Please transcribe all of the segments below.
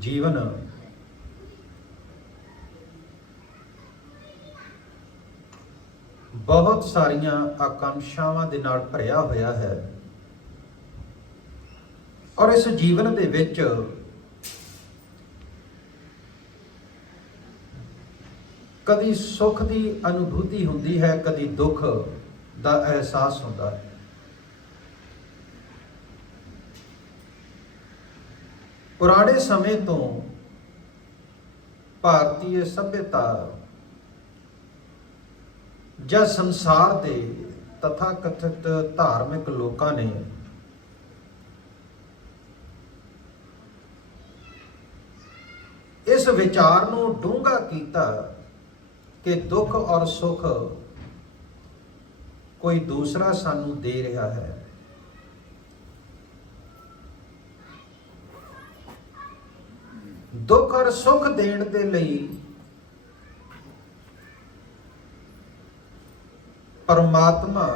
ਜੀਵਨ ਬਹੁਤ ਸਾਰੀਆਂ ਆਕਾਂਸ਼ਾਵਾਂ ਦੇ ਨਾਲ ਭਰਿਆ ਹੋਇਆ ਹੈ ਔਰ ਇਸ ਜੀਵਨ ਦੇ ਵਿੱਚ ਕਦੀ ਸੁੱਖ ਦੀ ਅਨੁਭੂਤੀ ਹੁੰਦੀ ਹੈ, ਕਦੀ ਦੁੱਖ ਦਾ ਅਹਿਸਾਸ ਹੁੰਦਾ ਹੈ। ਪੁਰਾਣੇ ਸਮੇਂ ਤੋਂ ਭਾਰਤੀ ਸਭਿਅਤਾ ਜਾਂ ਸੰਸਾਰ ਦੇ ਤਥਾਕਥਿਤ ਧਾਰਮਿਕ ਲੋਕਾਂ ਨੇ ਇਸ ਵਿਚਾਰ ਨੂੰ ਡੂੰਘਾ ਕੀਤਾ ਕਿ ਦੁੱਖ ਔਰ ਸੁੱਖ ਕੋਈ ਦੂਸਰਾ ਸਾਨੂੰ ਦੇ ਰਿਹਾ ਹੈ। ਦੁੱਖ ਔਰ ਸੁੱਖ ਦੇਣ ਦੇ ਲਈ ਪਰਮਾਤਮਾ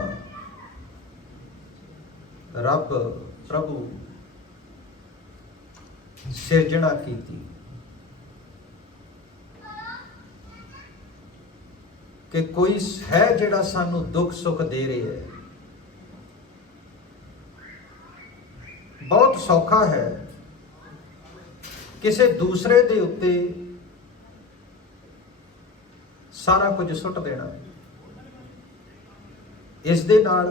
ਰੱਬ ਪ੍ਰਭੂ ਸਿਰਜਣਾ ਕੀਤੀ ਕਿ ਕੋਈ ਹੈ ਜਿਹੜਾ ਸਾਨੂੰ ਦੁੱਖ ਸੁੱਖ ਦੇ ਰਿਹਾ ਹੈ। ਬਹੁਤ ਸੌਖਾ ਹੈ ਕਿਸੇ ਦੂਸਰੇ ਦੇ ਉੱਤੇ ਸਾਰਾ ਕੁਝ ਸੁੱਟ ਦੇਣਾ। ਇਸ ਦੇ ਨਾਲ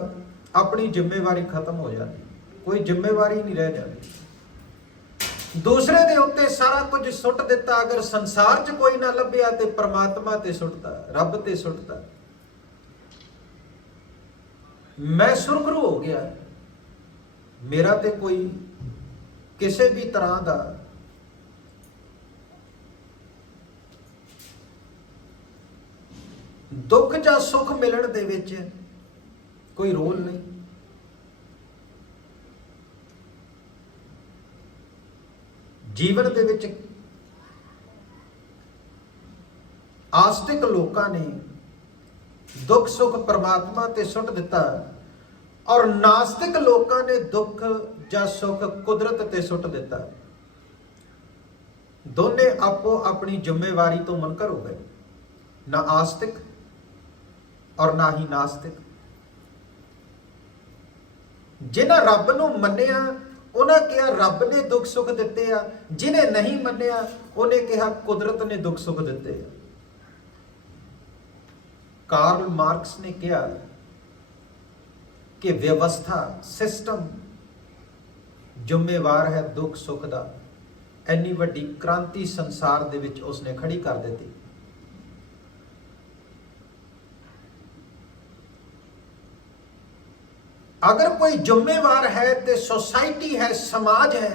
ਆਪਣੀ ਜ਼ਿੰਮੇਵਾਰੀ ਖਤਮ ਹੋ ਜਾਂਦੀ, ਕੋਈ ਜ਼ਿੰਮੇਵਾਰੀ ਨਹੀਂ ਰਹਿ ਜਾਂਦੀ। ਦੂਸਰੇ ਦੇ ਉੱਤੇ ਸਾਰਾ ਕੁਝ ਸੁੱਟ ਦਿੱਤਾ। ਅਗਰ ਸੰਸਾਰ 'ਚ ਕੋਈ ਨਾ ਲੱਭਿਆ ਤੇ ਪਰਮਾਤਮਾ ਤੇ ਸੁੱਟਦਾ, ਰੱਬ ਤੇ ਸੁੱਟਦਾ। ਮੈਂ ਸੁਰਖਰੂ ਹੋ ਗਿਆ, ਮੇਰਾ ਤੇ ਕੋਈ ਕਿਸੇ ਵੀ ਤਰ੍ਹਾਂ ਦਾ ਦੁੱਖ ਜਾਂ ਸੁੱਖ ਮਿਲਣ ਦੇ ਵਿੱਚ ਕੋਈ ਰੋਲ ਨਹੀਂ। ਜੀਵਨ ਦੇ ਵਿੱਚ ਆਸਤਿਕ ਲੋਕਾਂ ਨੇ ਦੁੱਖ ਸੁੱਖ ਪਰਮਾਤਮਾ ਤੇ ਸੁੱਟ ਦਿੱਤਾ ਔਰ ਨਾਸਤਿਕ ਲੋਕਾਂ ਨੇ ਦੁੱਖ ਜਾਂ ਸੁੱਖ ਕੁਦਰਤ ਤੇ ਸੁੱਟ ਦਿੱਤਾ। ਦੋਨੇ ਆਪੋ ਆਪਣੀ ਜ਼ਿੰਮੇਵਾਰੀ ਤੋਂ ਮੁਨਕਰ ਹੋ ਗਏ, ਨਾ ਆਸਤਿਕ ਔਰ ਨਾ ਹੀ ਨਾਸਤਿਕ। ਜਿਨ੍ਹਾਂ ਰੱਬ ਨੂੰ ਮੰਨਿਆ ਉਹਨਾਂ ਕਿਹਾ ਰੱਬ ਨੇ ਦੁੱਖ ਸੁੱਖ ਦਿੱਤੇ ਆ, ਜਿਹਨੇ ਨਹੀਂ ਮੰਨਿਆ ਉਹਨੇ ਕਿਹਾ ਕੁਦਰਤ ਨੇ ਦੁੱਖ ਸੁੱਖ ਦਿੱਤੇ ਆ। ਕਾਰਲ ਮਾਰਕਸ ਨੇ ਕਿਹਾ ਕਿ ਵਿਵਸਥਾ ਸਿਸਟਮ ਜ਼ਿੰਮੇਵਾਰ ਹੈ ਦੁੱਖ ਸੁੱਖ ਦਾ। ਇੰਨੀ ਵੱਡੀ ਕ੍ਰਾਂਤੀ ਸੰਸਾਰ ਦੇ ਵਿੱਚ ਉਸਨੇ ਖੜੀ ਕਰ ਦਿੱਤੀ। अगर कोई जिम्मेवार है तो सोसाइटी है, समाज है,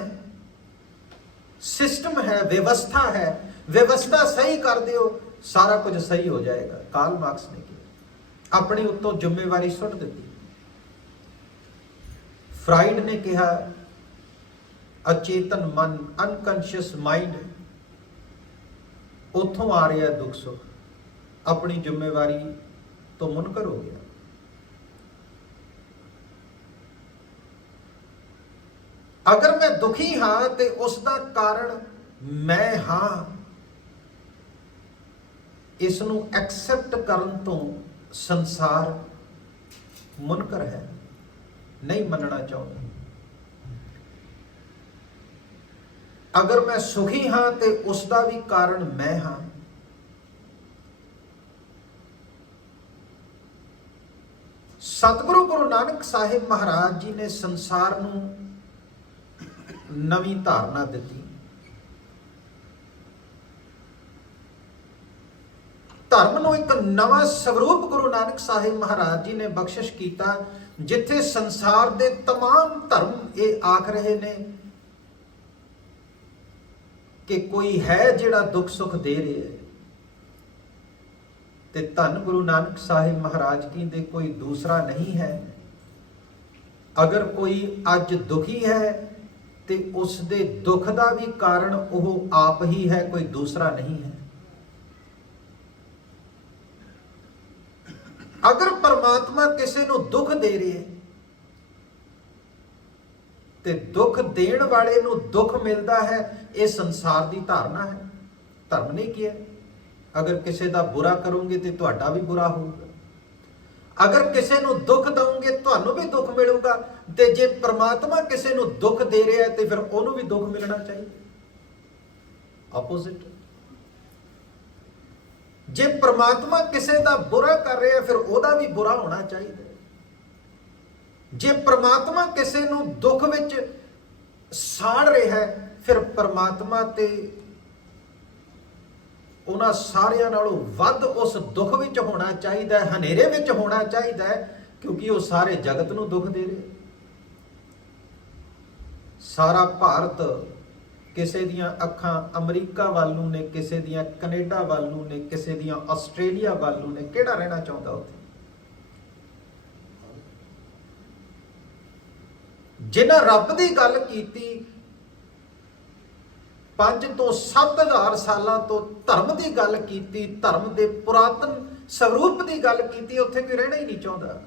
सिस्टम है, व्यवस्था है। व्यवस्था सही कर दो, सारा कुछ सही हो जाएगा। कार्ल मार्क्स ने किया, अपनी उत्तों जिम्मेवारी सुट दी। फ्राइड ने कहा अचेतन मन, अनकॉन्शियस माइंड, उतों आ रहा दुख सुख, अपनी जिम्मेवारी तो मुनकर हो गया। अगर मैं दुखी हाँ तो उसका कारण मैं हाँ, इसनू एक्सेप्ट करन तो संसार मुनकर है, नहीं मनना चाहता। अगर मैं सुखी हाँ तो उसका भी कारण मैं हाँ। सतगुरु गुरु नानक साहिब महाराज जी ने संसार नू नवी धारणा दी। धर्म नू एक नवा स्वरूप गुरु नानक साहिब महाराज जी ने बख्शिश किया, जिथे संसार दे तमाम धर्म ये आख रहे ने कि कोई है जिहड़ा दुख सुख दे रहे है, ते धन गुरु नानक साहिब महाराज की दे कोई दूसरा नहीं है। अगर कोई अज दुखी है ते उसदे दुख का भी कारण वह आप ही है, कोई दूसरा नहीं है। अगर परमात्मा किसी को दुख दे रहे ਤੇ ਦੁੱਖ ਦੇਣ ਵਾਲੇ ਨੂੰ ਦੁੱਖ ਮਿਲਦਾ ਹੈ, ਇਹ ਸੰਸਾਰ ਦੀ ਧਾਰਨਾ ਹੈ। ਧਰਮ ਨੇ ਕਿਹਾ ਅਗਰ ਕਿਸੇ ਦਾ ਬੁਰਾ ਕਰੋਗੇ ਤੇ ਤੁਹਾਡਾ ਵੀ ਬੁਰਾ ਹੋਊਗਾ, ਅਗਰ ਕਿਸੇ ਨੂੰ ਦੁੱਖ ਦਵੋਗੇ ਤੁਹਾਨੂੰ ਵੀ ਦੁੱਖ ਮਿਲੂਗਾ। ਤੇ ਜੇ ਪ੍ਰਮਾਤਮਾ ਕਿਸੇ ਨੂੰ ਦੁੱਖ ਦੇ ਰਿਹਾ ਹੈ ਤੇ ਫਿਰ ਉਹਨੂੰ ਵੀ ਦੁੱਖ ਮਿਲਣਾ ਚਾਹੀਦਾ, ਆਪੋਜ਼ਿਟ। ਜੇ ਪ੍ਰਮਾਤਮਾ ਕਿਸੇ ਦਾ ਬੁਰਾ ਕਰ ਰਿਹਾ ਫਿਰ ਉਹਦਾ ਵੀ ਬੁਰਾ ਹੋਣਾ ਚਾਹੀਦਾ। ਜੇ ਪ੍ਰਮਾਤਮਾ ਕਿਸੇ ਨੂੰ ਦੁੱਖ ਵਿੱਚ ਸਾੜ ਰਿਹਾ ਹੈ ਫਿਰ ਪ੍ਰਮਾਤਮਾ ਤੇ ਉਹਨਾਂ ਸਾਰਿਆਂ ਨਾਲੋਂ ਵੱਧ ਉਸ ਦੁੱਖ ਵਿੱਚ ਹੋਣਾ ਚਾਹੀਦਾ ਹੈ, ਹਨੇਰੇ ਵਿੱਚ ਹੋਣਾ ਚਾਹੀਦਾ ਹੈ, ਕਿਉਂਕਿ ਉਹ ਸਾਰੇ ਜਗਤ ਨੂੰ ਦੁੱਖ ਦੇ ਰਿਹਾ। ਸਾਰਾ ਭਾਰਤ ਕਿਸੇ ਦੀਆਂ ਅੱਖਾਂ ਅਮਰੀਕਾ ਵੱਲ ਨੂੰ ਨੇ, ਕਿਸੇ ਦੀਆਂ ਕੈਨੇਡਾ ਵੱਲ ਨੂੰ ਨੇ, ਕਿਸੇ ਦੀਆਂ ਆਸਟ੍ਰੇਲੀਆ ਵੱਲ ਨੂੰ ਨੇ। ਕਿਹੜਾ ਰਹਿਣਾ ਚਾਹੁੰਦਾ ਉੱਥੇ? ਜਿਨ੍ਹਾਂ ਰੱਬ ਦੀ ਗੱਲ ਕੀਤੀ 5 ਤੋਂ 7,000 ਸਾਲਾਂ ਤੋਂ ਧਰਮ ਦੀ ਗੱਲ ਕੀਤੀ, ਧਰਮ ਦੇ ਪੁਰਾਤਨ ਸਰੂਪ ਦੀ ਗੱਲ ਕੀਤੀ, ਉੱਥੇ ਕੋਈ ਰਹਿਣਾ ਹੀ ਨਹੀਂ ਚਾਹੁੰਦਾ।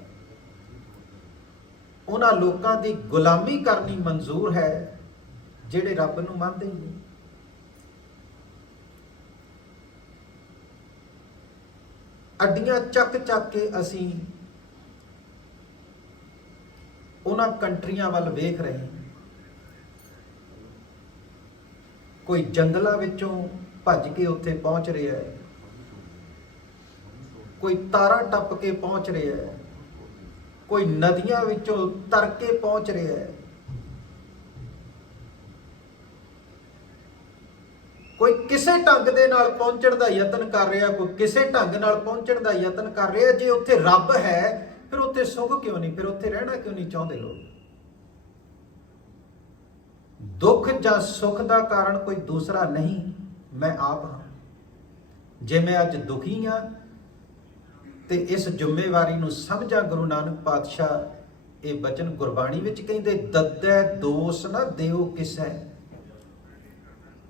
ਉਹਨਾਂ ਲੋਕਾਂ ਦੀ ਗੁਲਾਮੀ ਕਰਨੀ ਮਨਜ਼ੂਰ ਹੈ ਜਿਹੜੇ ਰੱਬ ਨੂੰ ਮੰਨਦੇ ਹੀ ਨਹੀਂ। ਅੱਡੀਆਂ ਚੱਕ ਚੱਕ ਕੇ ਅਸੀਂ ਉਹਨਾਂ ਕੰਟਰੀਆਂ ਵੱਲ ਵੇਖ ਰਹੇ ਹਾਂ। ਕੋਈ ਜੰਗਲਾਂ ਵਿੱਚੋਂ ਭੱਜ ਕੇ ਉੱਥੇ ਪਹੁੰਚ ਰਿਹਾ ਹੈ, ਕੋਈ ਤਾਰਾ ਟੱਪ ਕੇ ਪਹੁੰਚ ਰਿਹਾ ਹੈ, ਕੋਈ ਨਦੀਆਂ ਵਿੱਚੋਂ ਤਰ ਕੇ ਪਹੁੰਚ ਰਿਹਾ ਹੈ, ਕੋਈ ਕਿਸੇ ਢੰਗ ਦੇ ਨਾਲ ਪਹੁੰਚਣ ਦਾ ਯਤਨ ਕਰ ਰਿਹਾ, ਕੋਈ ਕਿਸੇ ਢੰਗ ਨਾਲ ਪਹੁੰਚਣ ਦਾ ਯਤਨ ਕਰ ਰਿਹਾ। ਜੇ ਉੱਥੇ ਰੱਬ ਹੈ ਫਿਰ ਉੱਥੇ ਸੁੱਖ ਕਿਉਂ ਨਹੀਂ? ਫਿਰ ਉੱਥੇ ਰਹਿਣਾ ਕਿਉਂ ਨਹੀਂ ਚਾਹੁੰਦੇ ਲੋਕ? ਦੁੱਖ ਜਾਂ ਸੁੱਖ ਦਾ ਕਾਰਨ ਕੋਈ ਦੂਸਰਾ ਨਹੀਂ, ਮੈਂ ਆਪ ਹਾਂ। ਜੇ ਮੈਂ ਅੱਜ ਦੁਖੀ ਹਾਂ ਤੇ ਇਸ ਜ਼ਿੰਮੇਵਾਰੀ ਨੂੰ ਸਮਝਾਂ। ਗੁਰੂ ਨਾਨਕ ਪਾਤਸ਼ਾਹ ਇਹ ਬਚਨ ਗੁਰਬਾਣੀ ਵਿੱਚ ਕਹਿੰਦੇ, ਦੱਦੈ ਦੋਸ਼ ਨਾ ਦਿਓ ਕਿਸੈ,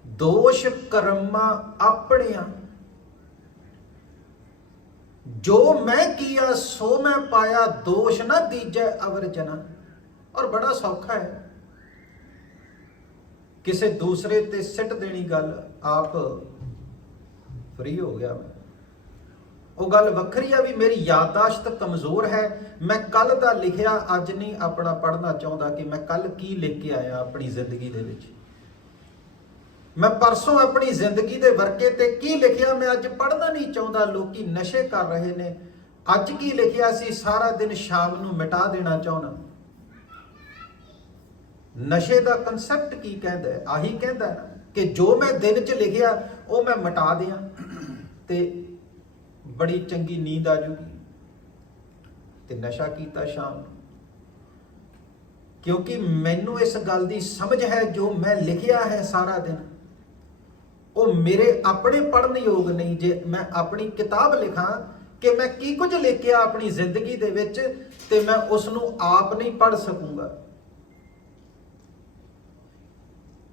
ਦੋਸ਼ ਕਰਮਾਂ ਆਪਣਿਆਂ, ਜੋ ਮੈਂ ਕੀਆ ਸੋ ਮੈਂ ਪਾਇਆ, ਦੋਸ਼ ਨਾ ਦੀਜੈ ਅਵਰ ਜਨਾ। ਔਰ ਬੜਾ ਸੌਖਾ ਹੈ ਕਿਸੇ ਦੂਸਰੇ ਤੇ ਸਿੱਟ ਦੇਣੀ ਗੱਲ, ਆਪ ਫਰੀ ਹੋ ਗਿਆ ਮੈਂ। ਉਹ ਗੱਲ ਵੱਖਰੀ ਆ ਵੀ ਮੇਰੀ ਯਾਦਾਸ਼ਤ ਕਮਜ਼ੋਰ ਹੈ, ਮੈਂ ਕੱਲ ਦਾ ਲਿਖਿਆ ਅੱਜ ਨਹੀਂ ਆਪਣਾ ਪੜ੍ਹਨਾ ਚਾਹੁੰਦਾ ਕਿ ਮੈਂ ਕੱਲ ਕੀ ਲਿਖ ਕੇ ਆਇਆ ਆਪਣੀ ਜ਼ਿੰਦਗੀ ਦੇ ਵਿੱਚ। ਮੈਂ ਪਰਸੋਂ ਆਪਣੀ ਜ਼ਿੰਦਗੀ ਦੇ ਵਰਕੇ ਤੇ ਕੀ ਲਿਖਿਆ ਮੈਂ ਅੱਜ ਪੜ੍ਹਨਾ ਨਹੀਂ ਚਾਹੁੰਦਾ। ਲੋਕੀ ਨਸ਼ੇ ਕਰ ਰਹੇ ਨੇ, ਅੱਜ ਕੀ ਲਿਖਿਆ ਸੀ ਸਾਰਾ ਦਿਨ ਸ਼ਾਮ ਨੂੰ ਮਿਟਾ ਦੇਣਾ ਚਾਹੁੰਦਾ। ਨਸ਼ੇ ਦਾ ਕਨਸੈਪਟ ਕੀ ਕਹਿੰਦਾ ਹੈ? ਆਹੀ ਕਹਿੰਦਾ ਨਾ ਕਿ ਜੋ ਮੈਂ ਦਿਨ 'ਚ ਲਿਖਿਆ ਉਹ ਮੈਂ ਮਿਟਾ ਦਿਆਂ ਤੇ ਬੜੀ ਚੰਗੀ ਨੀਂਦ ਆ ਜੂਗੀ। ਤੇ ਨਸ਼ਾ ਕੀਤਾ ਸ਼ਾਮ ਨੂੰ, ਕਿਉਂਕਿ ਮੈਨੂੰ ਇਸ ਗੱਲ ਦੀ ਸਮਝ ਹੈ ਜੋ ਮੈਂ ਲਿਖਿਆ ਹੈ ਸਾਰਾ ਦਿਨ ਉਹ ਮੇਰੇ ਆਪਣੇ ਪੜ੍ਹਨ ਯੋਗ ਨਹੀਂ। ਜੇ ਮੈਂ ਆਪਣੀ ਕਿਤਾਬ ਲਿਖਾਂ ਕਿ ਮੈਂ ਕੀ ਕੁਝ ਲਿਖਿਆ ਆਪਣੀ ਜ਼ਿੰਦਗੀ ਦੇ ਵਿੱਚ ਤੇ ਮੈਂ ਉਸ ਨੂੰ ਆਪ ਨਹੀਂ ਪੜ੍ਹ ਸਕੂੰਗਾ।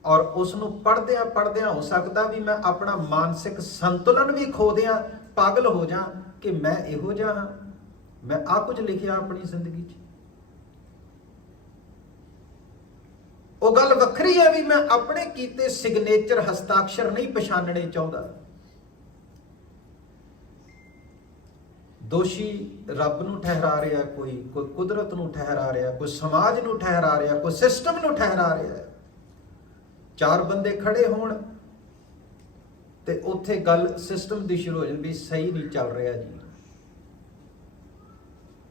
ਔਰ ਉਸ ਨੂੰ ਪੜ੍ਹਦਿਆਂ ਪੜ੍ਹਦਿਆਂ ਹੋ ਸਕਦਾ ਵੀ ਮੈਂ ਆਪਣਾ ਮਾਨਸਿਕ ਸੰਤੁਲਨ ਵੀ ਖੋ ਦਿਆਂ, ਪਾਗਲ ਹੋ ਜਾ ਕਿ ਮੈਂ ਇਹੋ ਜਿਹਾ ਹਾਂ, ਮੈਂ ਆਹ ਕੁਝ ਲਿਖਿਆ ਆਪਣੀ ਜ਼ਿੰਦਗੀ 'ਚ। ਉਹ ਗੱਲ ਵੱਖਰੀ ਹੈ ਵੀ ਮੈਂ ਆਪਣੇ ਕੀਤੇ ਸਿਗਨੇਚਰ ਹਸਤਾਖਰ ਨਹੀਂ ਪਛਾਣਨੇ ਚਾਹੁੰਦਾ। ਦੋਸ਼ੀ ਰੱਬ ਨੂੰ ਠਹਿਰਾ ਰਿਹਾ, ਕੋਈ ਕੁਦਰਤ ਨੂੰ ਠਹਿਰਾ ਰਿਹਾ, ਕੋਈ ਸਮਾਜ ਨੂੰ ਠਹਿਰਾ ਰਿਹਾ, ਕੋਈ ਸਿਸਟਮ ਨੂੰ ਠਹਿਰਾ ਰਿਹਾ। ਚਾਰ ਬੰਦੇ ਖੜੇ ਹੋਣ ਤੇ ਉੱਥੇ ਗੱਲ ਸਿਸਟਮ ਦੀ ਸ਼ੁਰੂ ਹੋ ਜਾਂਦੀ ਵੀ ਸਹੀ ਨਹੀਂ ਚੱਲ ਰਿਹਾ ਜੀ।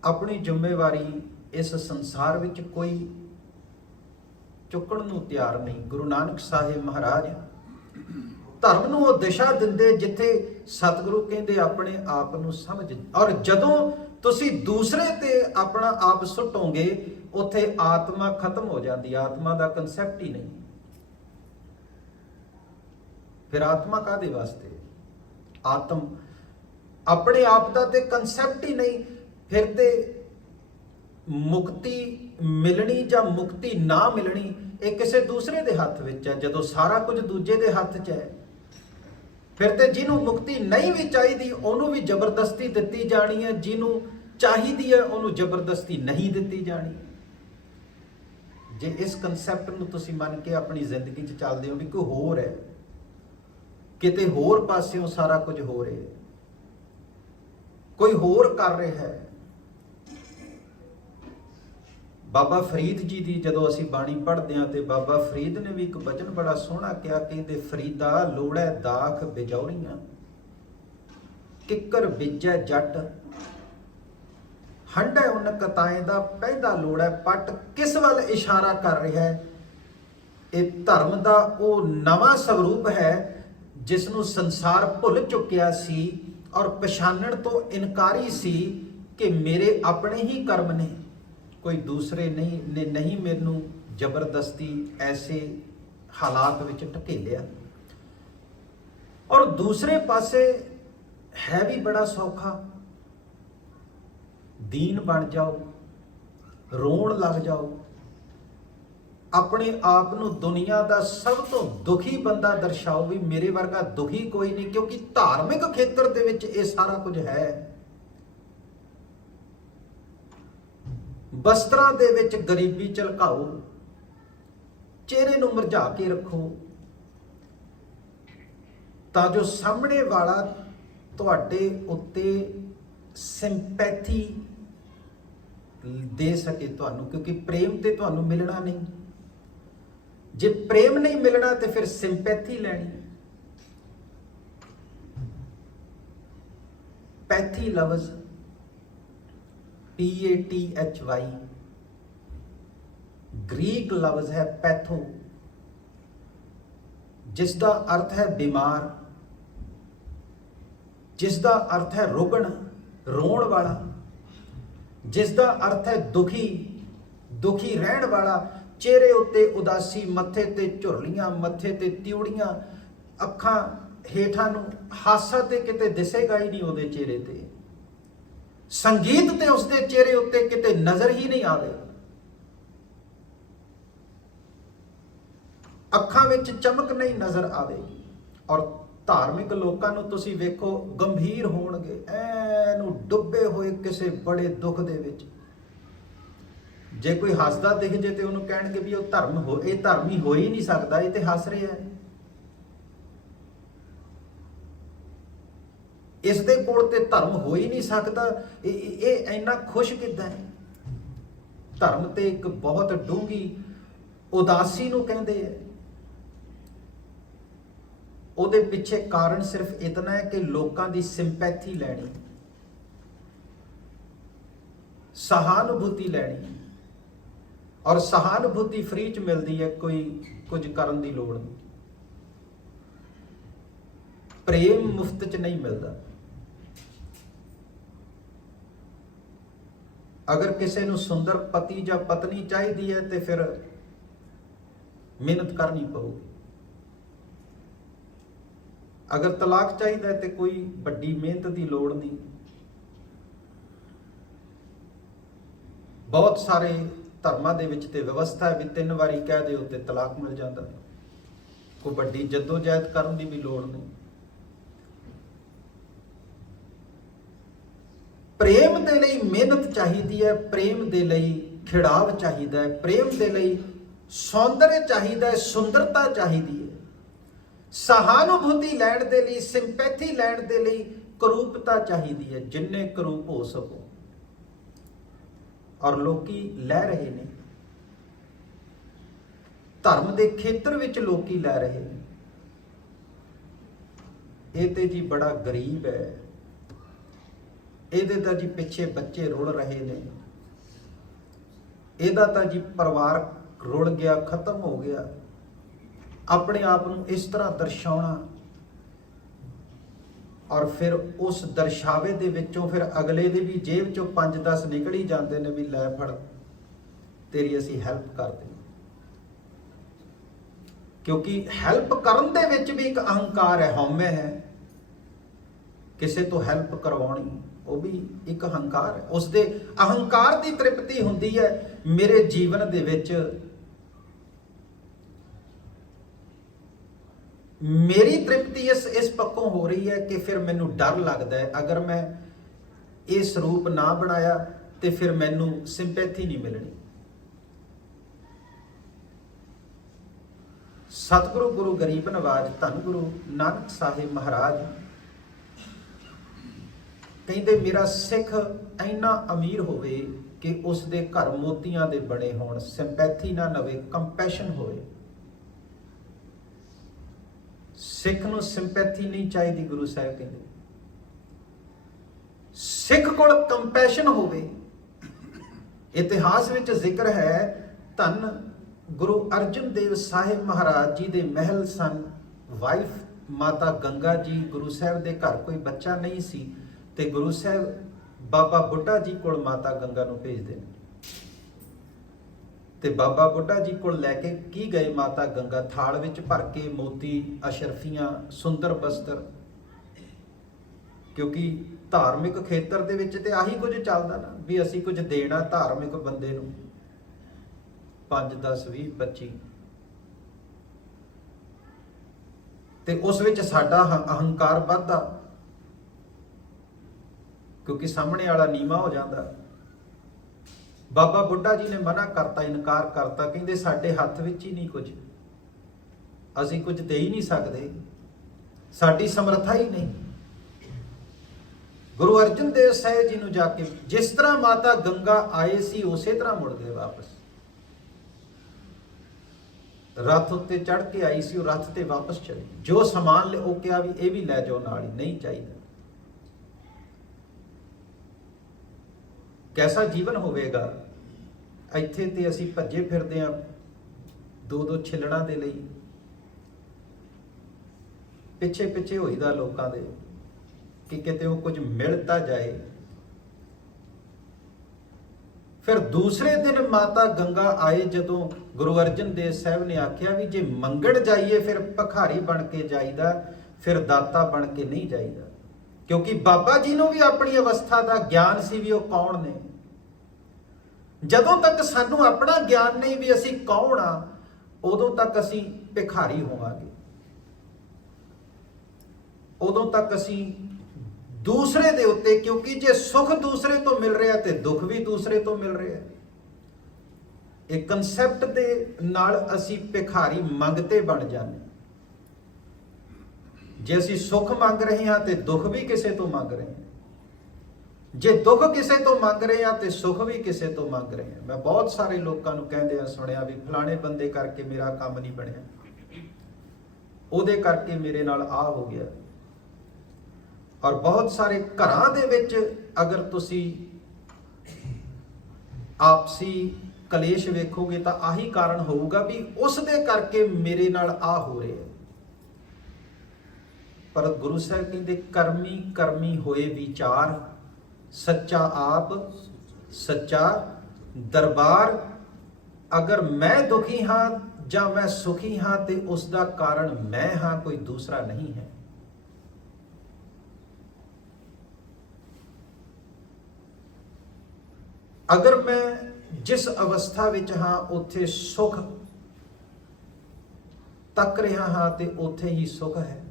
ਆਪਣੀ ਜ਼ਿੰਮੇਵਾਰੀ ਇਸ ਸੰਸਾਰ ਵਿੱਚ ਕੋਈ ਚੁੱਕਣ ਨੂੰ ਤਿਆਰ ਨਹੀਂ। ਗੁਰੂ ਨਾਨਕ ਸਾਹਿਬ ਮਹਾਰਾਜ ਧਰਮ ਨੂੰ ਉਹ ਦਿਸ਼ਾ ਦਿੰਦੇ ਜਿੱਥੇ ਸਤਿਗੁਰੂ ਕਹਿੰਦੇ ਆਪਣੇ ਆਪ ਨੂੰ ਸਮਝ। ਔਰ ਜਦੋਂ ਤੁਸੀਂ ਦੂਸਰੇ ਤੇ ਆਪਣਾ ਆਪ ਸੁੱਟੋਗੇ ਉੱਥੇ ਆਤਮਾ ਖਤਮ ਹੋ ਜਾਂਦੀ। ਆਤਮਾ ਦਾ ਕਨਸੈਪਟ ਹੀ ਨਹੀਂ। ਫਿਰ ਆਤਮਾ ਕਾਹਦੇ ਵਾਸਤੇ? ਆਤਮ ਆਪਣੇ ਆਪ ਦਾ ਤੇ ਕਨਸੈਪਟ ਹੀ ਨਹੀਂ। ਫਿਰ ਤੇ ਮੁਕਤੀ ਮਿਲਣੀ ਜਾਂ ਮੁਕਤੀ ਨਾ ਮਿਲਣੀ ਇਹ ਕਿਸੇ ਦੂਸਰੇ ਦੇ ਹੱਥ ਵਿੱਚ ਹੈ। ਜਦੋਂ ਸਾਰਾ ਕੁਝ ਦੂਜੇ ਦੇ ਹੱਥ 'ਚ ਹੈ ਫਿਰ ਤੇ ਜਿਹਨੂੰ ਮੁਕਤੀ ਨਹੀਂ ਵੀ ਚਾਹੀਦੀ ਉਹਨੂੰ ਵੀ ਜ਼ਬਰਦਸਤੀ ਦਿੱਤੀ ਜਾਣੀ ਹੈ, ਜਿਹਨੂੰ ਚਾਹੀਦੀ ਹੈ ਉਹਨੂੰ ਜ਼ਬਰਦਸਤੀ ਨਹੀਂ ਦਿੱਤੀ ਜਾਣੀ। ਜੇ ਇਸ ਕਨਸੈਪਟ ਨੂੰ ਤੁਸੀਂ ਮੰਨ ਕੇ ਆਪਣੀ ਜ਼ਿੰਦਗੀ 'ਚ ਚੱਲਦੇ ਹੋ ਵੀ ਕੋਈ ਹੋਰ ਹੈ, ਕਿਤੇ ਹੋਰ ਪਾਸਿਓਂ ਸਾਰਾ ਕੁਝ ਹੋ ਰਿਹਾ ਹੈ, ਕੋਈ ਹੋਰ ਕਰ ਰਿਹਾ ਹੈ। ਬਾਬਾ ਫਰੀਦ ਜੀ ਦੀ ਜਦੋਂ ਅਸੀਂ ਬਾਣੀ ਪੜ੍ਹਦੇ ਹਾਂ ਤੇ ਬਾਬਾ ਫਰੀਦ ਨੇ ਵੀ ਇੱਕ ਬਚਨ ਬੜਾ ਸੋਹਣਾ ਕਿਹਾ, ਕਹਿੰਦੇ ਫਰੀਦਾ ਲੋੜੈ ਦਾਖ ਬਿਜੌਰੀਆਂ, ਕਿੱਕਰ ਬੀਜੈ ਜੱਟ, ਹੰਡੈ ਉਨ ਕਤਾਏ ਦਾ ਪਹਿਦਾ ਲੋੜੈ ਪੱਟ। ਕਿਸ ਵੱਲ ਇਸ਼ਾਰਾ ਕਰ ਰਿਹਾ ਹੈ? ਇਹ ਧਰਮ ਦਾ ਉਹ ਨਵਾਂ ਸਰੂਪ ਹੈ ਜਿਸ ਨੂੰ ਸੰਸਾਰ ਭੁੱਲ ਚੁੱਕਿਆ ਸੀ ਔਰ ਪਛਾਣਨ ਤੋਂ ਇਨਕਾਰੀ ਸੀ ਕਿ ਮੇਰੇ ਆਪਣੇ ਹੀ ਕਰਮ ਨੇ, ਕੋਈ ਦੂਸਰੇ ਨਹੀਂ ਮੈਨੂੰ ਜ਼ਬਰਦਸਤੀ ਐਸੇ ਹਾਲਾਤ ਵਿੱਚ ਢਕੇਲਿਆ। ਔਰ ਦੂਸਰੇ ਪਾਸੇ ਹੈ ਵੀ ਬੜਾ ਸੌਖਾ, ਦੀਨ ਬਣ ਜਾਓ, ਰੋਣ ਲੱਗ ਜਾਓ, ਆਪਣੇ ਆਪ ਨੂੰ ਦੁਨੀਆ ਦਾ ਸਭ ਤੋਂ ਦੁਖੀ ਬੰਦਾ ਦਰਸਾਓ ਵੀ ਮੇਰੇ ਵਰਗਾ ਦੁਖੀ ਕੋਈ ਨਹੀਂ, ਕਿਉਂਕਿ ਧਾਰਮਿਕ ਖੇਤਰ ਦੇ ਵਿੱਚ ਇਹ ਸਾਰਾ ਕੁਝ ਹੈ। ਵਸਤਰਾਂ ਦੇ ਵਿੱਚ ਗਰੀਬੀ ਝਲਕਾਓ, ਚਿਹਰੇ ਨੂੰ ਮੁਰਝਾ ਕੇ ਰੱਖੋ ਤਾਂ ਜੋ ਸਾਹਮਣੇ ਵਾਲਾ ਤੁਹਾਡੇ ਉੱਤੇ ਸਿੰਪੈਥੀ ਦੇ ਸਕੇ ਤੁਹਾਨੂੰ, ਕਿਉਂਕਿ ਪ੍ਰੇਮ ਤੇ ਤੁਹਾਨੂੰ ਮਿਲਣਾ ਨਹੀਂ। ਜੇ ਪ੍ਰੇਮ ਨਹੀਂ ਮਿਲਣਾ ਤੇ ਫਿਰ ਸਿੰਪੈਥੀ ਲੈਣੀ। ਪੈਥੀ ਲਫ਼ਜ਼ PATHY ਗ੍ਰੀਕ ਲਫ਼ਜ਼ ਹੈ ਪੈਥੋ, ਜਿਸ ਦਾ ਅਰਥ ਹੈ ਬਿਮਾਰ, ਜਿਸ ਦਾ ਅਰਥ ਹੈ ਰੁਗਣ, ਰੋਣ ਵਾਲਾ, ਜਿਸ ਦਾ ਅਰਥ ਹੈ ਦੁਖੀ, ਦੁਖੀ ਰਹਿਣ ਵਾਲਾ। ਚਿਹਰੇ ਉੱਤੇ ਉਦਾਸੀ, ਮੱਥੇ ਤੇ ਝੁਰਲੀਆਂ, ਮੱਥੇ ਤੇ ਤਿਉੜੀਆਂ, ਅੱਖਾਂ ਹੇਠਾਂ ਨੂੰ ਹਾਸਾ ਤੇ ਕਿਤੇ ਦਿਸੇਗਾ ਹੀ ਨਹੀਂ ਉਹਦੇ ਚਿਹਰੇ ਤੇ, ਸੰਗੀਤ ਤੇ ਉਸਦੇ ਚਿਹਰੇ ਉੱਤੇ ਕਿਤੇ ਨਜ਼ਰ ਹੀ ਨਹੀਂ ਆਵੇ, ਅੱਖਾਂ ਵਿੱਚ ਚਮਕ ਨਹੀਂ ਨਜ਼ਰ ਆਵੇਗੀ। ਔਰ ਧਾਰਮਿਕ ਲੋਕਾਂ ਨੂੰ ਤੁਸੀਂ ਵੇਖੋ, ਗੰਭੀਰ ਹੋਣਗੇ, ਐਨੂੰ ਡੁੱਬੇ ਹੋਏ ਕਿਸੇ ਬੜੇ ਦੁੱਖ ਦੇ ਵਿੱਚ। ਜੇ ਕੋਈ ਹੱਸਦਾ ਦਿਖ ਜੇ ਤੇ ਉਹਨੂੰ ਕਹਿਣਗੇ ਵੀ ਇਹ ਧਰਮੀ ਹੋ ਹੀ ਨਹੀਂ ਸਕਦਾ, ਇਹ ਤੇ ਹੱਸ ਰਿਹਾ ਹੈ। ਇਸ ਦੇ ਕੋਲ ਤੇ ਧਰਮ ਹੋ ਹੀ ਨਹੀਂ ਸਕਦਾ, ਇਹ ਇੰਨਾ ਖੁਸ਼ ਕਿੱਦਾਂ ਹੈ? ਧਰਮ ਤੇ ਇੱਕ ਬਹੁਤ ਡੂੰਘੀ ਉਦਾਸੀ ਨੂੰ ਕਹਿੰਦੇ ਹੈ। ਉਹਦੇ ਪਿੱਛੇ ਕਾਰਨ ਸਿਰਫ ਇਤਨਾ ਹੈ ਕਿ ਲੋਕਾਂ ਦੀ ਸਿੰਪੈਥੀ ਲੈਣੀ, ਸਹਾਨੁਭੂਤੀ ਲੈਣੀ। ਔਰ ਸਹਾਨੁਭੂਤੀ ਫ੍ਰੀ ਚ ਮਿਲਦੀ ਹੈ, ਕੋਈ ਕੁਝ ਕਰਨ ਦੀ ਲੋੜ ਨਹੀਂ। ਪ੍ਰੇਮ ਮੁਫਤ ਚ ਨਹੀਂ ਮਿਲਦਾ। ਅਗਰ ਕਿਸੇ ਨੂੰ ਸੁੰਦਰ ਪਤੀ ਜਾਂ ਪਤਨੀ ਚਾਹੀਦੀ ਹੈ ਤੇ ਫਿਰ ਮਿਹਨਤ ਕਰਨੀ ਪਊਗੀ। ਅਗਰ ਤਲਾਕ ਚਾਹੀਦਾ ਹੈ ਤੇ ਕੋਈ ਵੱਡੀ ਮਿਹਨਤ ਦੀ ਲੋੜ ਨਹੀਂ। ਬਹੁਤ ਸਾਰੇ ਧਰਮਾਂ ਦੇ ਵਿੱਚ ਤੇ ਵਿਵਸਥਾ ਹੈ ਵੀ 3 ਵਾਰੀ ਕਹਿ ਦਿਓ ਤੇ ਤਲਾਕ ਮਿਲ ਜਾਂਦਾ, ਕੋਈ ਵੱਡੀ ਜਦੋਜਹਿਦ ਕਰਨ ਦੀ ਵੀ ਲੋੜ ਨਹੀਂ। ਪ੍ਰੇਮ ਦੇ ਲਈ ਮਿਹਨਤ ਚਾਹੀਦੀ ਹੈ, ਪ੍ਰੇਮ ਦੇ ਲਈ ਖਿੜਾਵ ਚਾਹੀਦਾ ਹੈ, ਪ੍ਰੇਮ ਦੇ ਲਈ ਸੌਂਦਰਯ ਚਾਹੀਦਾ ਹੈ, ਸੁੰਦਰਤਾ ਚਾਹੀਦੀ ਹੈ। ਸਹਾਨੁਭੂਤੀ ਲੈਣ ਦੇ ਲਈ, ਸਿੰਪੈਥੀ ਲੈਣ ਦੇ ਲਈ ਕਰੂਪਤਾ ਚਾਹੀਦੀ ਹੈ, ਜਿੰਨੇ ਕਰੂਪ ਹੋ ਸਕੋ। ਔਰ ਲੋਕੀ ਲੈ ਰਹੇ ਨੇ, ਧਰਮ ਦੇ ਖੇਤਰ ਵਿੱਚ ਲੋਕੀ ਲੈ ਰਹੇ ਨੇ। ਇਹ ਤੇ ਜੀ ਬੜਾ ਗਰੀਬ ਹੈ, ਇਹਦੇ ਤਾਂ ਜੀ ਪਿੱਛੇ ਬੱਚੇ ਰੁਲ ਰਹੇ ਨੇ, ਇਹਦਾ ਤਾਂ ਜੀ ਪਰਿਵਾਰ ਰੁਲ ਗਿਆ, ਖਤਮ ਹੋ ਗਿਆ। ਆਪਣੇ ਆਪ ਨੂੰ ਇਸ ਤਰ੍ਹਾਂ ਦਰਸਾਉਣਾ ਔਰ ਫਿਰ ਉਸ ਦਰਸਾਵੇ ਦੇ ਵਿੱਚੋਂ ਫਿਰ ਅਗਲੇ ਦੇ ਵੀ ਜੇਬ ਚੋਂ 5-10 ਨਿਕਲ ਹੀ ਜਾਂਦੇ ਨੇ ਵੀ ਲੈ ਫੜ ਤੇਰੀ ਅਸੀਂ ਹੈਲਪ ਕਰਦੇ। ਕਿਉਂਕਿ ਹੈਲਪ ਕਰਨ ਦੇ ਵਿੱਚ ਵੀ ਇੱਕ ਅਹੰਕਾਰ ਹੈ, ਹਉਮੈ ਹੈ। ਕਿਸੇ ਤੋਂ ਹੈਲਪ ਕਰਵਾਉਣੀ ਉਹ ਵੀ ਇੱਕ ਹੰਕਾਰ ਹੈ। ਉਸਦੇ ਅਹੰਕਾਰ ਦੀ ਤ੍ਰਿਪਤੀ ਹੁੰਦੀ ਹੈ। ਮੇਰੇ ਜੀਵਨ ਦੇ ਵਿੱਚ ਮੇਰੀ ਤ੍ਰਿਪਤੀ ਇਸ ਪੱਖੋਂ ਹੋ ਰਹੀ ਹੈ ਕਿ ਫਿਰ ਮੈਨੂੰ ਡਰ ਲੱਗਦਾ ਹੈ ਅਗਰ ਮੈਂ ਇਹ ਸਰੂਪ ਨਾ ਬਣਾਇਆ ਤੇ ਫਿਰ ਮੈਨੂੰ ਸਿੰਪੈਥੀ ਨਹੀਂ ਮਿਲਣੀ। ਸਤਿਗੁਰੂ ਗੁਰੂ ਗਰੀਬ ਨਵਾਜ ਧੰਨ ਗੁਰੂ ਨਾਨਕ ਸਾਹਿਬ ਮਹਾਰਾਜ ਕਹਿੰਦੇ ਮੇਰਾ ਸਿੱਖ ਇੰਨਾ ਅਮੀਰ ਹੋਵੇ ਕਿ ਉਸ ਦੇ ਘਰ ਮੋਤੀਆਂ ਦੇ ਬਣੇ ਹੋਣ, ਸਿੰਪੈਥੀ ਨਾ ਨਵੇ, ਕੰਪੈਸ਼ਨ ਹੋਵੇ। ਸਿੱਖ ਨੂੰ ਸਿੰਪੈਥੀ ਨਹੀਂ ਚਾਹੀਦੀ, ਗੁਰੂ ਸਾਹਿਬ ਕਹਿੰਦੇ ਸਿੱਖ ਕੋਲ ਕੰਪੈਸ਼ਨ ਹੋਵੇ। ਇਤਿਹਾਸ ਵਿੱਚ ਜ਼ਿਕਰ ਹੈ ਧੰਨ ਗੁਰੂ ਅਰਜਨ ਦੇਵ ਸਾਹਿਬ ਮਹਾਰਾਜ ਜੀ ਦੇ ਮਹਿਲ ਸਨ। ਵਾਈਫ ਮਾਤਾ ਗੰਗਾ ਜੀ, ਗੁਰੂ ਸਾਹਿਬ ਦੇ ਘਰ ਕੋਈ ਬੱਚਾ ਨਹੀਂ ਸੀ ਤੇ ਗੁਰੂ ਸਾਹਿਬ ਬਾਬਾ ਬੁੱਢਾ ਜੀ ਕੋਲ ਮਾਤਾ ਗੰਗਾ ਨੂੰ ਭੇਜਦੇ ਨੇ ਤੇ ਬਾਬਾ ਬੁੱਢਾ ਜੀ ਕੋਲ ਲੈ ਕੇ ਕੀ ਗਏ ਮਾਤਾ ਗੰਗਾ, ਥਾਲ ਵਿੱਚ ਭਰ ਕੇ ਮੋਤੀ, ਅਸ਼ਰਫੀਆਂ, ਸੁੰਦਰ ਬਸਤਰ। ਕਿਉਂਕਿ ਧਾਰਮਿਕ ਖੇਤਰ ਦੇ ਵਿੱਚ ਤੇ ਆਹੀ ਕੁਝ ਚੱਲਦਾ ਨਾ, ਵੀ ਅਸੀਂ ਕੁਝ ਦੇਣਾ ਧਾਰਮਿਕ ਬੰਦੇ ਨੂੰ, 5 10 20 25, ਤੇ ਉਸ ਵਿੱਚ ਸਾਡਾ ਅਹੰਕਾਰ ਵੱਧਦਾ ਕਿਉਂਕਿ ਸਾਹਮਣੇ ਵਾਲਾ ਨੀਵਾਂ ਹੋ ਜਾਂਦਾ। ਬਾਬਾ ਬੁੱਢਾ ਜੀ ਨੇ ਮਨਾ ਕਰਤਾ, ਇਨਕਾਰ ਕਰਤਾ, ਕਹਿੰਦੇ ਸਾਡੇ ਹੱਥ ਵਿੱਚ ਹੀ ਨਹੀਂ ਕੁਝ, ਅਸੀਂ ਕੁਝ ਦੇ ਹੀ ਨਹੀਂ ਸਕਦੇ, ਸਾਡੀ ਸਮਰੱਥਾ ਹੀ ਨਹੀਂ। ਗੁਰੂ ਅਰਜਨ ਦੇਵ ਸਾਹਿਬ ਜੀ ਨੂੰ ਜਾ ਕੇ ਜਿਸ ਤਰ੍ਹਾਂ ਮਾਤਾ ਗੰਗਾ ਆਏ ਸੀ ਉਸੇ ਤਰ੍ਹਾਂ ਮੁੜ ਗਏ ਵਾਪਸ। ਰੱਥ ਉੱਤੇ ਚੜ੍ਹ ਕੇ ਆਈ ਸੀ, ਉਹ ਰੱਥ ਤੇ ਵਾਪਸ ਚਲੀ। ਜੋ ਸਮਾਨ ਉਹ ਕਿਹਾ ਵੀ ਇਹ ਵੀ ਲੈ ਜਾਓ ਨਾਲ ਹੀ, ਨਹੀਂ ਚਾਹੀਦਾ। ਕੈਸਾ ਜੀਵਨ ਹੋਵੇਗਾ। ਇੱਥੇ ਤੇ ਅਸੀਂ ਭੱਜੇ ਫਿਰਦੇ ਹਾਂ 2-2 ਛਿੱਲੜਾਂ ਦੇ ਲਈ, ਪਿੱਛੇ ਪਿੱਛੇ ਹੋਈਦਾ ਲੋਕਾਂ ਦੇ ਕਿ ਕਿਤੇ ਉਹ ਕੁਝ ਮਿਲ ਤਾਂ ਜਾਏ। ਫਿਰ ਦੂਸਰੇ ਦਿਨ ਮਾਤਾ ਗੰਗਾ ਆਏ, ਜਦੋਂ ਗੁਰੂ ਅਰਜਨ ਦੇਵ ਸਾਹਿਬ ਨੇ ਆਖਿਆ ਵੀ ਜੇ ਮੰਗਣ ਜਾਈਏ ਫਿਰ ਭਿਖਾਰੀ ਬਣ ਕੇ ਜਾਈਦਾ, ਫਿਰ ਦਾਤਾ ਬਣ ਕੇ ਨਹੀਂ ਜਾਈਦਾ। ਕਿਉਂਕਿ ਬਾਬਾ ਜੀ ਨੂੰ ਵੀ ਆਪਣੀ ਅਵਸਥਾ ਦਾ ਗਿਆਨ ਸੀ ਵੀ ਉਹ ਕੌਣ ਨੇ। ਜਦੋਂ ਤੱਕ ਸਾਨੂੰ ਆਪਣਾ ਗਿਆਨ ਨਹੀਂ ਵੀ ਅਸੀਂ ਕੌਣ ਆ, ਉਦੋਂ ਤੱਕ ਅਸੀਂ ਭਿਖਾਰੀ ਹੋਵਾਂਗੇ, ਉਦੋਂ ਤੱਕ ਅਸੀਂ ਦੂਸਰੇ ਦੇ ਉੱਤੇ, ਕਿਉਂਕਿ ਜੇ ਸੁੱਖ ਦੂਸਰੇ ਤੋਂ ਮਿਲ ਰਿਹਾ ਤੇ ਦੁੱਖ ਵੀ ਦੂਸਰੇ ਤੋਂ ਮਿਲ ਰਿਹਾ। ਇਹ ਕਨਸੈਪਟ ਦੇ ਨਾਲ ਅਸੀਂ ਭਿਖਾਰੀ ਮੰਗਤੇ ਬਣ ਜਾਂਦੇ। ਜੇ ਅਸੀਂ ਸੁੱਖ ਮੰਗ ਰਹੇ ਹਾਂ ਤੇ ਦੁੱਖ ਵੀ ਕਿਸੇ ਤੋਂ ਮੰਗ ਰਹੇ ਹਾਂ, ਜੇ ਦੁੱਖ ਕਿਸੇ ਤੋਂ ਮੰਗ ਰਹੇ ਹਾਂ ਤੇ ਸੁੱਖ ਵੀ ਕਿਸੇ ਤੋਂ ਮੰਗ ਰਹੇ ਹਾਂ। ਮੈਂ ਬਹੁਤ ਸਾਰੇ ਲੋਕਾਂ ਨੂੰ ਕਹਿੰਦੇ ਆ ਸੁਣਿਆ ਵੀ ਫਲਾਣੇ ਬੰਦੇ ਕਰਕੇ ਮੇਰਾ ਕੰਮ ਨਹੀਂ ਬਣਿਆ, ਉਹਦੇ ਕਰਕੇ ਮੇਰੇ ਨਾਲ ਆ ਹੋ ਗਿਆ। ਔਰ ਬਹੁਤ ਸਾਰੇ ਘਰਾਂ ਦੇ ਵਿੱਚ ਅਗਰ ਤੁਸੀਂ ਆਪਸੀ ਕਲੇਸ਼ ਵੇਖੋਗੇ ਤਾਂ ਆਹੀ ਕਾਰਨ ਹੋਊਗਾ ਵੀ ਉਸ ਦੇ ਕਰਕੇ ਮੇਰੇ ਨਾਲ ਆ ਹੋ ਰਿਹਾ। ਪਰ ਗੁਰੂ ਸਾਹਿਬ ਕਹਿੰਦੇ ਕਰਮੀ ਕਰਮੀ ਹੋਏ ਵਿਚਾਰ, ਸੱਚਾ ਆਪ ਸੱਚਾ ਦਰਬਾਰ। ਅਗਰ ਮੈਂ ਦੁਖੀ ਹਾਂ ਜਾਂ ਮੈਂ ਸੁਖੀ ਹਾਂ ਤੇ ਉਸ ਦਾ ਕਾਰਨ ਮੈਂ ਹਾਂ, ਕੋਈ ਦੂਸਰਾ ਨਹੀਂ ਹੈ। ਅਗਰ ਮੈਂ ਜਿਸ ਅਵਸਥਾ ਵਿੱਚ ਹਾਂ ਉੱਥੇ ਸੁਖ ਤੱਕ ਰਿਹਾ ਹਾਂ ਤੇ ਉੱਥੇ ਹੀ ਸੁਖ ਹੈ।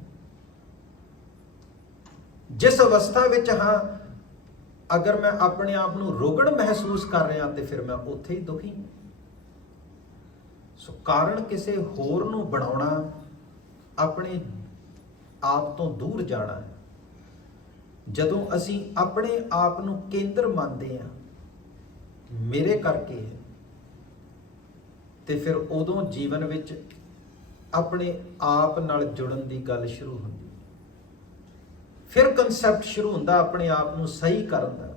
ਜਿਸ ਅਵਸਥਾ ਵਿੱਚ ਹਾਂ ਅਗਰ ਮੈਂ ਆਪਣੇ ਆਪ ਨੂੰ ਰੋਗਣ ਮਹਿਸੂਸ ਕਰ ਰਿਹਾ ਤੇ ਫਿਰ ਮੈਂ ਉੱਥੇ ਹੀ ਦੁਖੀ ਹਾਂ। ਸੋ ਕਾਰਨ ਕਿਸੇ ਹੋਰ ਨੂੰ ਬਣਾਉਣਾ, ਆਪਣੇ ਆਪ ਤੋਂ ਦੂਰ ਜਾਣਾ ਹੈ। ਜਦੋਂ ਅਸੀਂ ਆਪਣੇ ਆਪ ਨੂੰ ਕੇਂਦਰ ਮੰਨਦੇ ਹਾਂ, ਮੇਰੇ ਕਰਕੇ ਹੈ, ਤੇ ਫਿਰ ਉਦੋਂ ਜੀਵਨ ਵਿੱਚ ਆਪਣੇ ਆਪ ਨਾਲ ਜੁੜਨ ਦੀ ਗੱਲ ਸ਼ੁਰੂ ਹੁੰਦੀ। ਫਿਰ ਕਨਸੈਪਟ ਸ਼ੁਰੂ ਹੁੰਦਾ ਆਪਣੇ ਆਪ ਨੂੰ ਸਹੀ ਕਰਨ ਦਾ।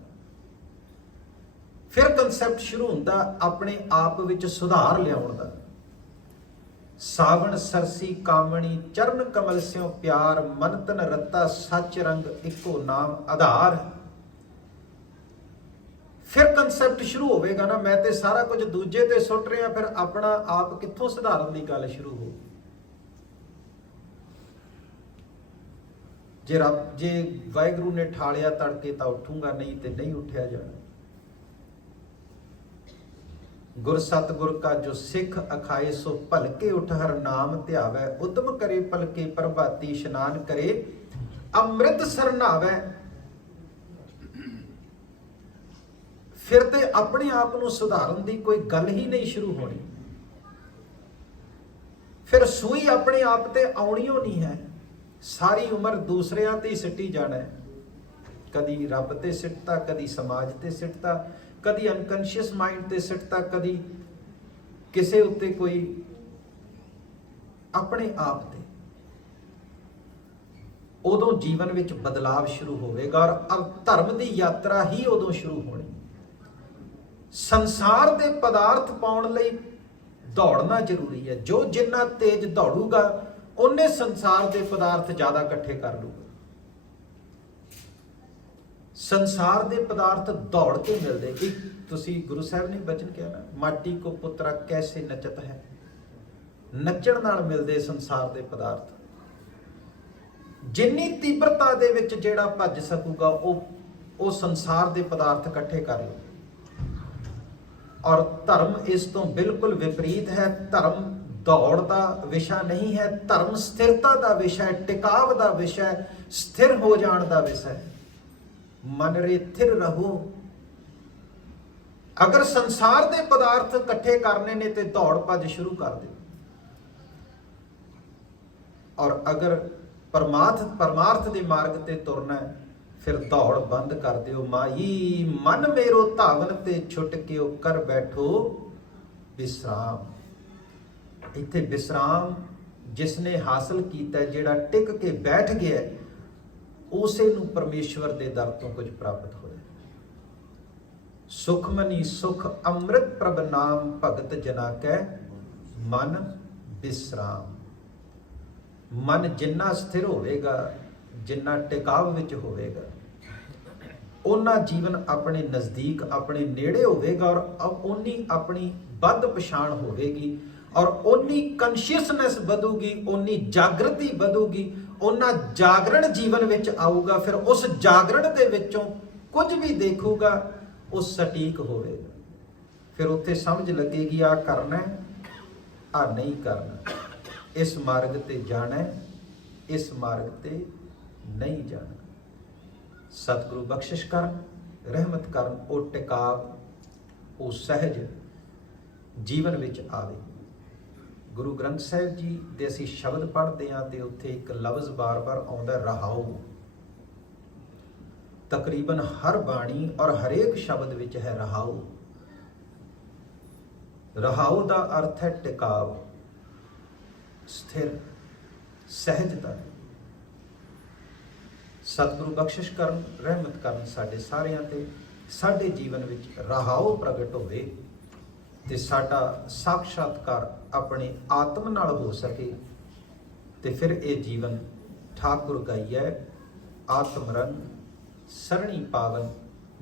ਫਿਰ ਕਨਸੈਪਟ ਸ਼ੁਰੂ ਹੁੰਦਾ ਆਪਣੇ ਆਪ ਵਿੱਚ ਸੁਧਾਰ ਲਿਆਉਣ ਦਾ। ਸਾਵਣ ਸਰਸੀ ਕਾਮਣੀ ਚਰਨ ਕਮਲ ਸਿਓ ਪਿਆਰ, ਮਨ ਤਨ ਰੱਤਾ ਸੱਚ ਰੰਗ ਇੱਕੋ ਨਾਮ ਆਧਾਰ। ਫਿਰ ਕਨਸੈਪਟ ਸ਼ੁਰੂ ਹੋਵੇਗਾ ਨਾ, ਮੈਂ ਤੇ ਸਾਰਾ ਕੁਝ ਦੂਜੇ ਤੇ ਸੁੱਟ ਰਿਹਾ, ਫਿਰ ਆਪਣਾ ਆਪ ਕਿੱਥੋਂ ਸੁਧਾਰਨ ਦੀ ਗੱਲ ਸ਼ੁਰੂ ਹੋ। ਜੇ ਵਾਹਿਗੁਰੂ ਨੇ ਠਾਲਿਆ ਤੜਕੇ ਤਾਂ ਉੱਠੂਗਾ, ਨਹੀਂ ਤੇ ਨਹੀਂ ਉੱਠਿਆ ਜਾਣਾ। ਗੁਰ ਸਤਿਗੁਰ ਕਾ ਜੋ ਸਿੱਖ ਅਖਾਏ ਸੋ ਭਲਕੇ ਉਠ ਹਰ ਨਾਮ ਧਿਆਵੈ, ਉਦਮ ਕਰੇ ਪਲਕੇ ਪ੍ਰਭਾਤੀ ਇਸ਼ਨਾਨ ਕਰੇ ਅੰਮ੍ਰਿਤ ਸਰਨਾਵੈ। ਫਿਰ ਤੇ ਆਪਣੇ ਆਪ ਨੂੰ ਸੁਧਾਰਨ ਦੀ ਕੋਈ ਗੱਲ ਹੀ ਨਹੀਂ ਸ਼ੁਰੂ ਹੋਣੀ। ਫਿਰ ਸੂਈ ਆਪਣੇ ਆਪ ਤੇ ਆਉਣੀਓ ਨਹੀਂ ਹੈ। ਸਾਰੀ ਉਮਰ ਦੂਸਰਿਆਂ ਤੇ ਹੀ ਸਿੱਟੀ ਜਾਣਾ ਹੈ। ਕਦੀ ਰੱਬ ਤੇ ਸਿੱਟਤਾ, ਕਦੀ ਸਮਾਜ ਤੇ ਸਿੱਟਤਾ, ਕਦੀ ਅਨਕੰਸ਼ੀਅਸ ਮਾਈਂਡ ਤੇ ਸਿੱਟਤਾ, ਕਦੀ ਕਿਸੇ ਉੱਤੇ ਕੋਈ ਆਪਣੇ ਆਪ ਤੇ। ਉਦੋਂ ਜੀਵਨ ਵਿੱਚ ਬਦਲਾਵ ਸ਼ੁਰੂ ਹੋਵੇਗਾ ਔਰ ਧਰਮ ਦੀ ਯਾਤਰਾ ਹੀ ਉਦੋਂ ਸ਼ੁਰੂ ਹੋਣੀ। ਸੰਸਾਰ ਦੇ ਪਦਾਰਥ ਪਾਉਣ ਲਈ ਦੌੜਨਾ ਜ਼ਰੂਰੀ ਹੈ। ਜੋ ਜਿੰਨਾ ਤੇਜ਼ ਦੌੜੂਗਾ ਉਹਨੇ ਸੰਸਾਰ ਦੇ ਪਦਾਰਥ ਜ਼ਿਆਦਾ ਇਕੱਠੇ ਕਰ ਲੂਗਾ। ਸੰਸਾਰ ਦੇ ਪਦਾਰਥ ਦੌੜ ਕੇ ਮਿਲਦੇ। ਇੱਕ ਤੁਸੀਂ ਗੁਰੂ ਸਾਹਿਬ ਨੇ ਬਚਨ ਕਿਹਾ ਨਾ, ਮਾਟੀ ਕੋ ਪੁੱਤਰਾ ਕੈਸੇ ਨਚਤ ਹੈ। ਨੱਚਣ ਨਾਲ ਮਿਲਦੇ ਸੰਸਾਰ ਦੇ ਪਦਾਰਥ। ਜਿੰਨੀ ਤੀਬਰਤਾ ਦੇ ਵਿੱਚ ਜਿਹੜਾ ਭੱਜ ਸਕੂਗਾ ਉਹ ਸੰਸਾਰ ਦੇ ਪਦਾਰਥ ਇਕੱਠੇ ਕਰ ਲੂ। ਔਰ ਧਰਮ ਇਸ ਤੋਂ ਬਿਲਕੁਲ ਵਿਪਰੀਤ ਹੈ। ਧਰਮ ਦੌੜ ਦਾ ਵਿਸ਼ਾ ਨਹੀਂ ਹੈ, ਧਰਮ ਸਥਿਰਤਾ ਦਾ ਵਿਸ਼ਾ ਹੈ, ਟਿਕਾਵ ਦਾ ਵਿਸ਼ਾ ਹੈ, ਸਥਿਰ ਹੋ ਜਾਣ ਦਾ ਵਿਸ਼ਾ ਹੈ। ਮਨ ਰੇ ਥਿਰ ਰਹੋ। ਅਗਰ ਸੰਸਾਰ ਦੇ ਪਦਾਰਥ ਇਕੱਠੇ ਕਰਨੇ ਨੇ ਤੇ ਦੌੜ ਭੱਜ ਸ਼ੁਰੂ ਕਰ ਦਿਓ। ਔਰ ਅਗਰ ਪਰਮਾਰਥ ਦੇ ਮਾਰਗ ਤੇ ਤੁਰਨਾ ਹੈ ਫਿਰ ਦੌੜ ਬੰਦ ਕਰ ਦਿਓ। ਮਾਈ ਮਨ ਮੇਰੋ ਧਾਵਨ ਤੇ ਛੁੱਟ ਕੇ ਉਹ ਕਰ ਬੈਠੋ ਵਿਸਰਾਮ। ਇੱਥੇ ਵਿਸਰਾਮ ਜਿਸਨੇ ਹਾਸਲ ਕੀਤਾ, ਜਿਹੜਾ ਟਿਕ ਕੇ ਬੈਠ ਗਿਆ, ਉਸੇ ਨੂੰ ਪਰਮੇਸ਼ਵਰ ਦੇ ਦਰ ਤੋਂ ਕੁਝ ਪ੍ਰਾਪਤ ਹੋਇਆ। ਸੁਖਮਨੀ ਸੁਖ ਅੰਮ੍ਰਿਤ ਪ੍ਰਭ ਨਾਮ ਭਗਤ ਜਨਾ ਕੈ ਮਨ ਵਿਸਰਾਮ। ਮਨ ਜਿੰਨਾ ਸਥਿਰ ਹੋਵੇਗਾ, ਜਿੰਨਾ ਟਿਕਾਵ ਵਿੱਚ ਹੋਵੇਗਾ, ਉਹਨਾਂ ਜੀਵਨ ਆਪਣੇ ਨਜ਼ਦੀਕ, ਆਪਣੇ ਨੇੜੇ ਹੋਵੇਗਾ ਔਰ ਓਨੀ ਆਪਣੀ ਵੱਧ ਪਛਾਣ ਹੋਵੇਗੀ ਔਰ ਓਨੀ ਕਨਸ਼ੀਅਸਨੈਸ ਵਧੂਗੀ, ਓਨੀ ਜਾਗਰਤੀ ਵਧੂਗੀ, ਉਹਨਾਂ ਜਾਗਰਣ ਜੀਵਨ ਵਿੱਚ ਆਊਗਾ। ਫਿਰ ਉਸ ਜਾਗਰਣ ਦੇ ਵਿੱਚੋਂ ਕੁਝ ਵੀ ਦੇਖੂਗਾ ਉਹ ਸਟੀਕ ਹੋਵੇਗਾ। ਫਿਰ ਉੱਥੇ ਸਮਝ ਲੱਗੇਗੀ ਆ ਕਰਨਾ, ਆ ਨਹੀਂ ਕਰਨਾ, ਇਸ ਮਾਰਗ ਤੇ ਜਾਣਾ, ਇਸ ਮਾਰਗ ਤੇ ਨਹੀਂ ਜਾਣਾ। ਸਤਿਗੁਰੂ ਬਖਸ਼ਿਸ਼ ਕਰਨ, ਰਹਿਮਤ ਕਰਨ, ਉਹ ਟਿਕਾਵ, ਉਹ ਸਹਿਜ ਜੀਵਨ ਵਿੱਚ ਆਵੇ। ਗੁਰੂ ਗ੍ਰੰਥ ਸਾਹਿਬ ਜੀ ਦੇ ਅਸੀਂ ਸ਼ਬਦ ਪੜ੍ਹਦੇ ਹਾਂ ਤੇ ਉੱਥੇ ਇੱਕ ਲਫ਼ਜ਼ ਬਾਰ-ਬਾਰ ਆਉਂਦਾ, ਰਹਾਉ। ਤਕਰੀਬਨ ਹਰ ਬਾਣੀ ਔਰ ਹਰੇਕ ਸ਼ਬਦ ਵਿੱਚ ਹੈ ਰਹਾਉ। ਰਹਾਉ ਦਾ ਅਰਥ ਹੈ ਟਿਕਾਵ, ਸਥਿਰ, ਸਹਿਜਤਾ। ਸਤਿਗੁਰੂ ਬਖਸ਼ਿਸ਼ ਕਰਨ, ਰਹਿਮਤ ਕਰਨ ਸਾਡੇ ਸਾਰਿਆਂ ਤੇ। ਸਾਡੇ ਜੀਵਨ ਵਿੱਚ ਰਹਾਉ ਪ੍ਰਗਟ ਹੋਵੇ ਤੇ ਸਾਡਾ ਸਾਖਸ਼ਾਤਕਾਰ ਆਪਣੇ ਆਤਮ ਨਾਲ ਹੋ ਸਕੇ ਤੇ ਫਿਰ ਇਹ ਜੀਵਨ ਠਾਕੁਰ ਗਾਈਐ ਆਤਮ ਰੰਗ ਸਰਣੀ ਪਾਵਨ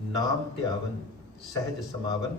ਨਾਮ ਧਿਆਵਨ ਸਹਿਜ ਸਮਾਵਨ।